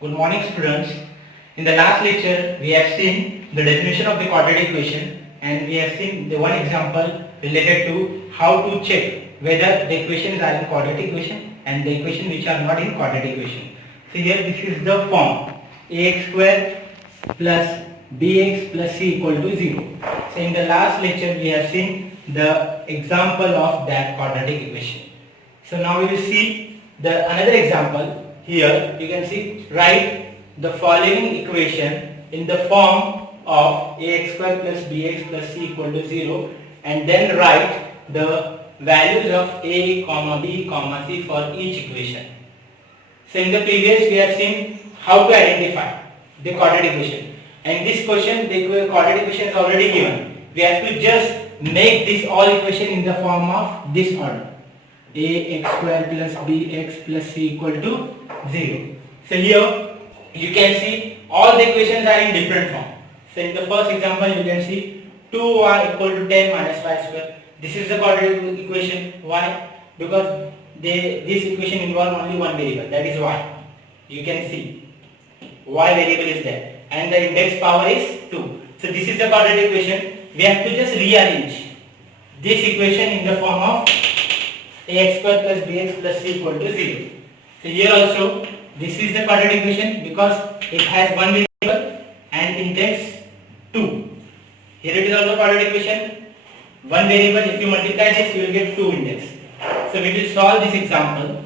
Good morning students. In the last lecture we have seen the definition of the quadratic equation and we have seen the one example related to how to check whether the equations are in quadratic equation and the equation which are not in quadratic equation. So here this is the form ax square plus bx plus c equal to 0. So in the last lecture we have seen the example of that quadratic equation. So now we will see the another example. Here you can see write the following equation in the form of ax square plus bx plus c equal to 0 and then write the values of a, comma b, comma c for each equation. So in the previous we have seen how to identify the quadratic equation, and this question the quadratic equation is already given. We have to just make this all equation in the form of this order: ax square plus bx plus c equal to 0. So here you can see all the equations are in different form. So in the first example you can see 2y equal to 10 minus y square. This is the quadratic equation. Why? Because this equation involves only one variable, that is y. You can see y variable is there and the index power is 2. So this is the quadratic equation. We have to just rearrange this equation in the form of ax square plus bx plus c equal to 0. So here also this is the quadratic equation because it has one variable and index 2. Here it is also quadratic equation. One variable, if you multiply this you will get 2 index. So we will solve this example.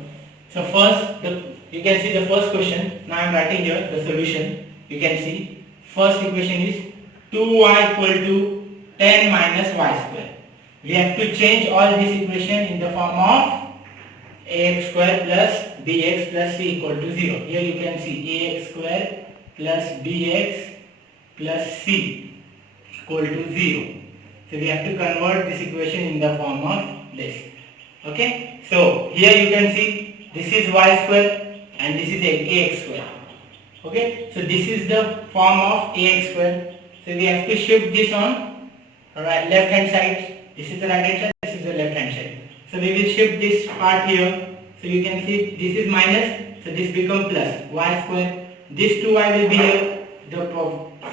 So first you can see the first question. Now I am writing here the solution. You can see first equation is 2y equal to 10 minus y square. We have to change all this equation in the form of ax square plus bx plus c equal to 0. Here you can see ax square plus bx plus c equal to 0. So we have to convert this equation in the form of this. Okay. So here you can see this is y square and this is ax square. Okay. So this is the form of ax square. So we have to shift this on right left hand side. This is the right hand side, this is the left hand side. So we will shift this part here. So you can see this is minus, so this becomes plus y square. This 2y will be here. The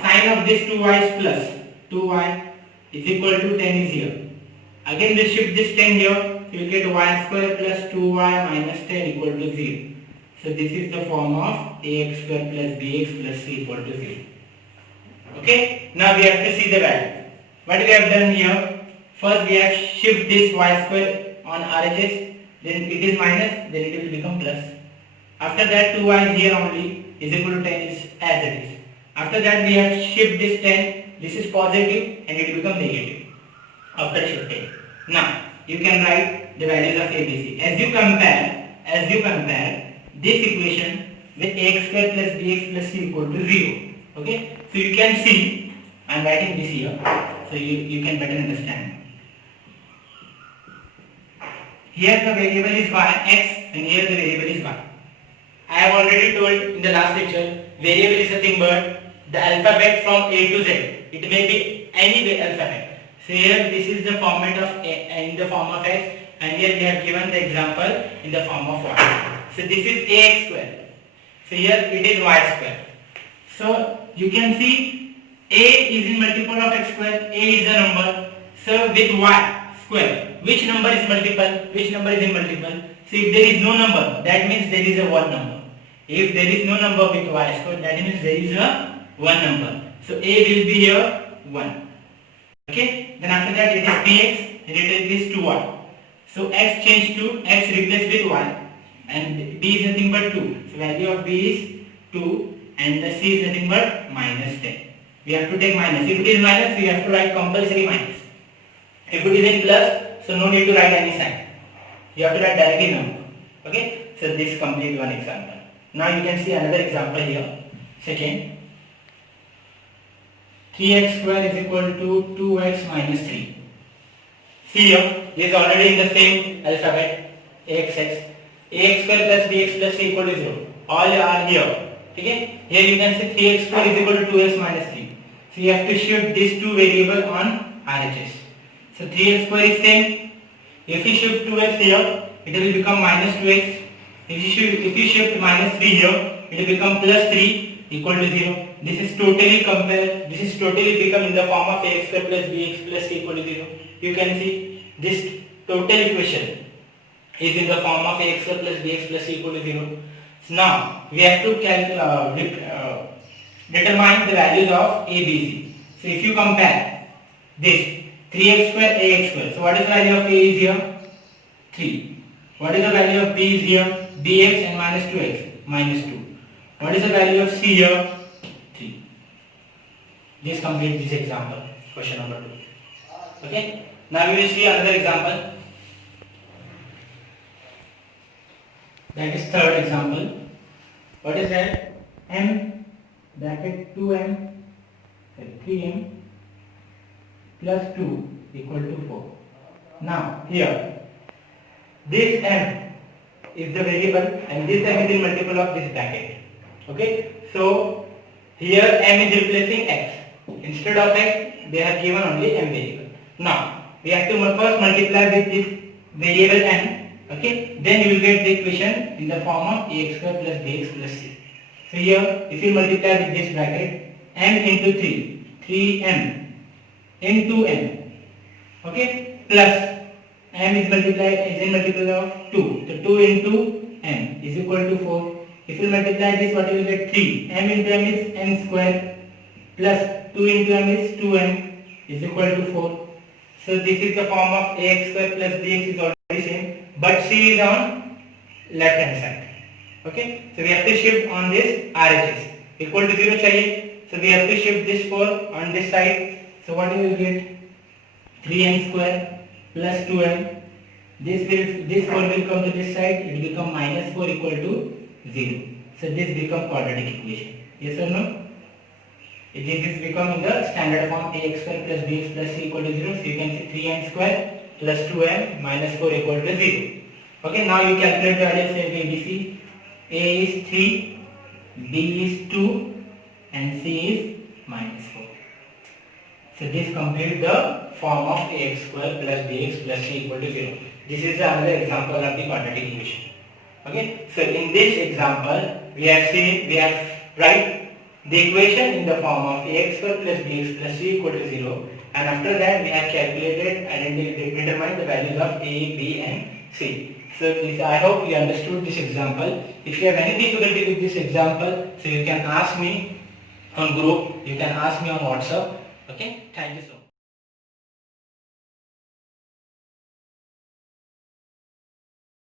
sign of this 2y is plus. 2y is equal to 10 is here. Again we shift this 10 here. So you get y square plus 2y minus 10 equal to 0. So this is the form of ax square plus bx plus c equal to 0. Okay. Now we have to see the value. What we have done here? First we have shift this y square on RHS, then it is minus, then it will become plus. After that 2y here only is equal to 10 is as it is. After that we have shift this 10, this is positive and it will become negative after shifting. Now you can write the values of ABC. As you compare this equation with ax square plus bx plus c equal to 0. Okay, so you can see I am writing this here so you can better understand. Here the variable is x and here the variable is y. I have already told in the last lecture, variable is nothing but the alphabet from A to Z. It may be any alphabet. So here this is the format of in the form of x and here we have given the example in the form of y. So this is ax square. So here it is y square. So you can see a is in multiple of x square, a is a number. So with y square, which number is multiple, which number is in multiple? So if there is no number, that means there is a one number. If there is no number with y square, that means there is a one number. So a will be here 1. Okay. Then after that it is bx and it is 2y. So x changed to x replaced with y and b is nothing but 2. So value of b is 2 and the c is nothing but minus 10. We have to take minus. If it is minus, we have to write compulsory minus. If it is in plus, so no need to write any sign. You have to write directly number. Okay. So this complete one example. Now you can see another example here. Second, 3x square is equal to 2x minus 3. See here, this is already in the same alphabet, ax square plus bx plus c equal to 0. All are here. Okay. Here you can see 3x square is equal to 2x minus 3. So you have to shift these two variables on RHS. So 3x square is same. If you shift 2x here, it will become minus 2x. If you shift minus 3 here, it will become plus 3 equal to 0. This is totally become in the form of ax square plus bx plus c equal to 0. You can see this total equation is in the form of ax square plus bx plus c equal to 0. So now we have to determine the values of a, b, c. So if you compare this 3x square ax square, so what is the value of a is here? 3. What is the value of b is here? bx and minus 2x, minus 2. What is the value of c here? 3. This completes this example, question number 2. Okay. Now we will see another example. That is third example. What is that? M bracket 2m, 3m plus 2 equal to 4. Now here, this m is the variable and this m is the multiple of this bracket. Okay, so here m is replacing x. Instead of x, they have given only m variable. Now we have to first multiply with this variable m. Okay, then you will get the equation in the form of ax square plus bx plus c. So here, if you multiply with this bracket, m into 3, 3m into m. Okay, plus m is in multiple of 2. So 2 into m is equal to 4. If you multiply this, what you will get? 3. m into m is m square plus 2 into m is 2m is equal to 4. So this is the form of ax square plus bx is already same, but c is on left hand side. Okay, so we have to shift on this RHS equal to 0 chahiye. So we have to shift this 4 on this side. So what you will get? 3m square plus 2m. This 4 will come to this side. It will become minus 4 equal to 0. So this become quadratic equation. Yes or no? This is becoming the standard form ax square plus bx plus c equal to 0. So you can see 3m square plus 2m minus 4 equal to 0. Okay, now you calculate the values of a, b, c. A is 3, b is 2 and c is minus 4. So this completes the form of ax square plus bx plus c equal to 0. This is another example of the quadratic equation. Okay, so in this example we have write the equation in the form of ax square plus bx plus c equal to 0, and after that we have calculated and determined the values of a, b and c. So I hope you understood this example. If you have any difficulty with this example, so you can ask me on group, you can ask me on WhatsApp. Okay, thank you so much.